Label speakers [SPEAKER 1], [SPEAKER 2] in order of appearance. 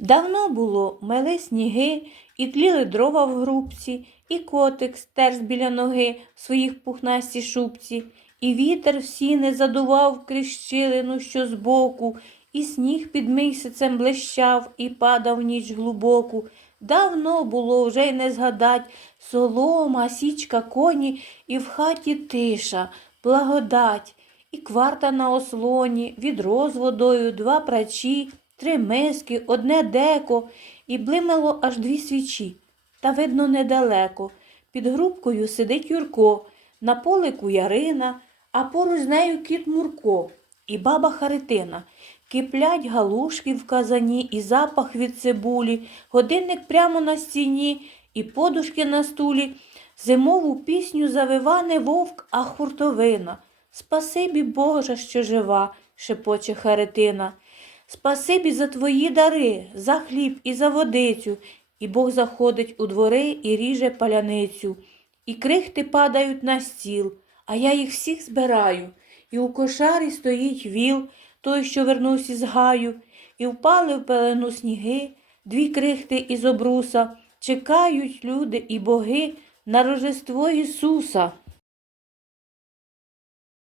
[SPEAKER 1] Давно було мели сніги, і тліли дрова в грубці, і котик стерз біля ноги в своїх пухнастій шубці, і вітер в сіни задував крізь щілину, що збоку, і сніг під місяцем блищав і падав ніч глибоку. Давно було вже й не згадать солома, січка, коні, і в хаті тиша, благодать, і кварта на ослоні, відро з водою, два прачі, три миски, одне деко, і блимало аж дві свічі. Та видно недалеко. Під грубкою сидить Юрко, на полику Ярина, а поруч з нею кіт Мурко і баба Харитина. Киплять галушки в казані, і запах від цибулі, годинник прямо на стіні, і подушки на стулі. Зимову пісню завива не вовк, а хуртовина. Спасибі Боже, що жива, шепоче Харитина. Спасибі за твої дари, за хліб і за водицю. І Бог заходить у двори і ріже паляницю. І крихти падають на стіл, а я їх всіх збираю. І у кошарі стоїть віл, той, що вернувся з гаю, і впали в пелену сніги, дві крихти із обруса. Чекають люди і боги на Рождество Ісуса.